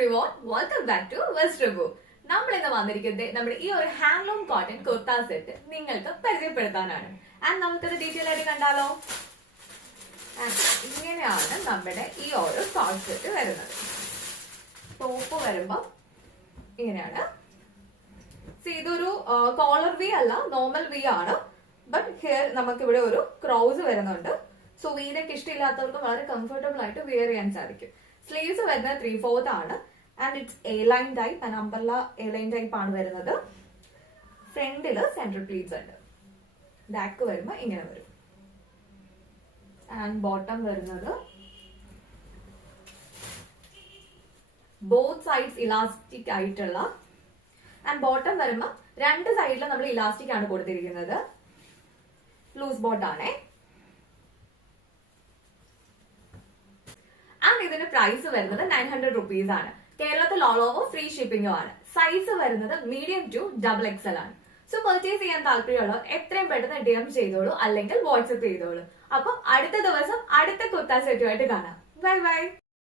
everyone, welcome back to West Review. നമ്മൾ ഇന്ന് വന്നിരിക്കുന്നത് നമ്മുടെ ഈ ഒരു ഹാൻഡ്ലൂം കോട്ടൺ കുർത്ത സെറ്റ് നിങ്ങൾക്ക് പരിചയപ്പെടുത്താനാണ്. ആൻഡ് നമുക്കത് ഡീറ്റെയിൽ ആയിട്ട് കണ്ടാലോ. ഇങ്ങനെയാണ് നമ്മുടെ ഈ ഒരു കോട്ട് സെറ്റ് വരുന്നത്. ടോപ്പ് വരുമ്പോ ഇങ്ങനെയാണ്. ഇതൊരു കോളർ വി അല്ല, നോർമൽ വി ആണ്. ബട്ട് ഹിയർ നമുക്ക് ഇവിടെ ഒരു ക്രോസ് വരുന്നുണ്ട്. സോ വീനൊക്കെ ഇഷ്ടമില്ലാത്തവർക്ക് വളരെ കംഫർട്ടബിൾ ആയിട്ട് വെയർ ചെയ്യാൻ സാധിക്കും. സ്ലീവ്സ് വരുന്നത് 3/4 ആണ്. And it's A line type and umbrella A line type ആണ് വരുന്നത്. ഫ്രണ്ടില് സെൻട്രൽ പ്ലീറ്റ്സ് ഉണ്ട്. ബാക്ക് വരുമ്പോ ഇങ്ങനെ വരും. ആൻഡ് ബോട്ടം വരുന്നത് ബോത്ത് സൈഡ്സ് ഇലാസ്റ്റിക് ആയിട്ടുള്ള. ആൻഡ് ബോട്ടം വരുമ്പോ രണ്ട് സൈഡിലും നമ്മൾ ഇലാസ്റ്റിക് ആണ് കൊടുത്തിരിക്കുന്നത്. ലൂസ് ബോട്ട് ആണേ. ആൻഡ് ഇതിന്റെ പ്രൈസ് വരുന്നത് 900 rupees ആണ്. കേരളത്തിൽ ഓൾ ഓവർ ഫ്രീ ഷിപ്പിംഗും ആണ്. സൈസ് വരുന്നത് മീഡിയം ടു XXL ആണ്. സോ പർച്ചേസ് ചെയ്യാൻ താല്പര്യമുള്ളവർ എത്രയും പെട്ടെന്ന് DM ചെയ്തോളൂ, അല്ലെങ്കിൽ വാട്സ്ആപ്പ് ചെയ്തോളൂ. അപ്പം അടുത്ത ദിവസം അടുത്ത കുർത്ത സെറ്റുമായിട്ട് കാണാം. Bye bye.